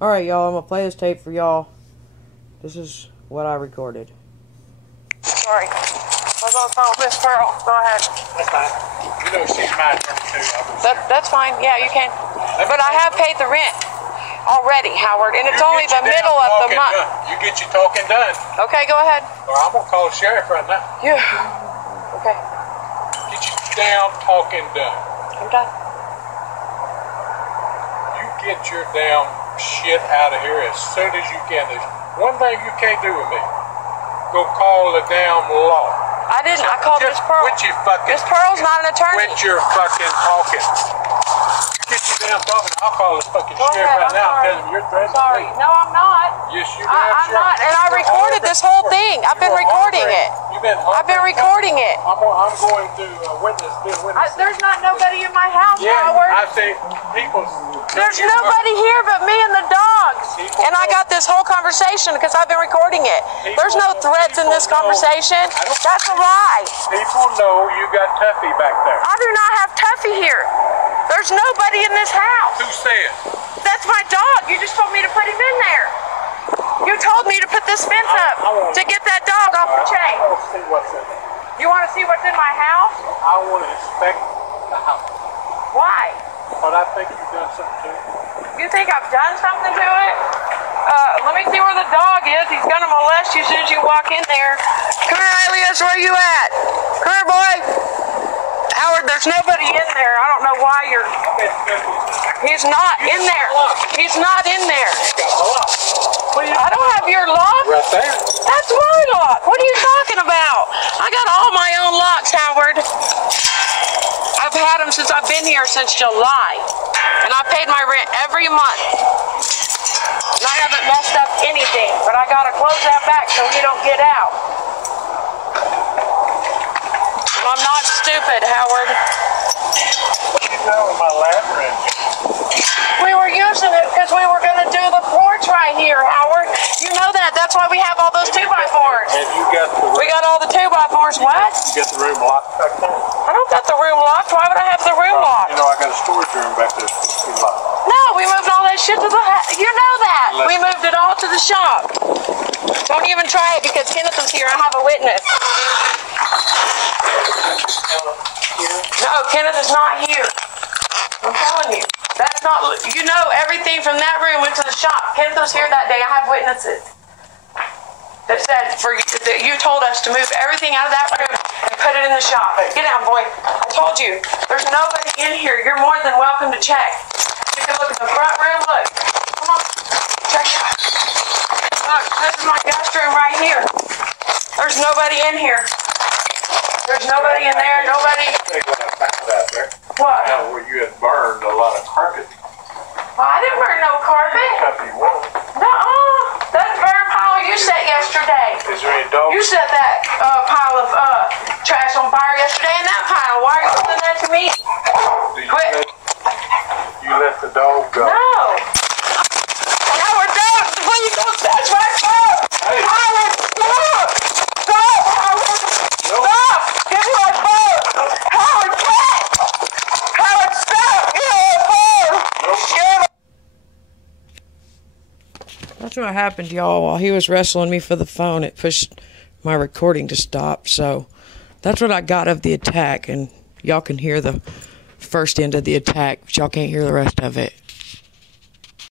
Alright, y'all, I'm gonna play this tape for y'all. This is what I recorded. Sorry. I was on the phone with Miss Pearl. Go ahead. That's fine. You know she's my attorney too. That's fine. Yeah, you can. But I have paid the rent already, Howard, and it's only the middle of the month. You get your talking done. Okay, go ahead. Or I'm going to call the sheriff right now. Yeah. Okay. Get your damn talking done. I'm done. You get your damn shit out of here as soon as you can. There's one thing you can't do with me. Go call the damn law. I didn't. I called Miss Pearl. Quit your fucking... Miss Pearl's not an attorney. Quit your fucking talking. Get your damn talking. I'll call this fucking sheriff right now and tell him you're threatening me. No, I'm not. Yes, you I'm not. And I recorded this whole thing. I've been recording it. I've been recording it. I'm going to witness. There's not nobody in my house, Yeah, Howard. I say people. There's nobody here but me and the dogs. And I got this whole conversation because I've been recording it. There's no threats in this conversation. That's a lie. People know you got Tuffy back there. I do not have Tuffy here. There's nobody in this house. Who said? That's my dog. You just told me to put him in there. You told me to put this fence up to get that dog off the chain. I want to see what's in there. You want to see what's in my house? I want to inspect the house. Why? But I think you've done something to it. You think I've done something to it? Let me see where the dog is. He's going to molest you as soon as you walk in there. Come here, Alias. Where are you at? Come here, boy. Howard, there's nobody in there. I don't know why you're... He's not in there. He's not in there. I don't have your lock. Right there. That's my lock. What are you talking about? I got all my own locks, Howard. I've had them since I've been here since July. And I paid my rent every month. And I haven't messed up anything. But I got to close that back so he don't get out. I'm not stupid, Howard. What are you doing with my lamp wrench? We were using it because we were going to do the porch right here, Howard. You know that. That's why we have all those 2x4s. And you got the... We got all the 2x4s. What? You got the room locked back there? I don't got the room locked. Why would I have the room locked? You know, I got a storage room back there that's supposed to be locked. No, we moved all that shit to the house. You know that. We moved it all to the shop. Don't even try it because Kenneth is here. I have a witness. No, Kenneth is not here. I'm telling you. That's not, you know, everything from that room went to the shop. Kenneth was here that day. I have witnesses that said you told us to move everything out of that room and put it in the shop. Get down, boy. I told you. There's nobody in here. You're more than welcome to check. You can look in the front room. Look. Come on. Check it out. Look, this is my guest room right here. There's nobody in here. There's nobody in there. Nobody. Take what I found out there. What? Now, where you had burned a lot of carpet. Well, I didn't burn no carpet. Tuffy wall. Nuh-uh. That burn pile you set yesterday. Is there any dog? You set that pile of trash on fire yesterday in that pile. Why are you doing that to me? Quit. You let the dog go. No. Howard, don't. Please don't touch my phone. Hey. Howard, stop. Stop, Howard. Stop. Give me my phone. Howard, quit. Howard, stop. Give me my phone. That's what happened, y'all. While he was wrestling me for the phone, it pushed my recording to stop. So that's what I got of the attack. And y'all can hear the first end of the attack, but y'all can't hear the rest of it.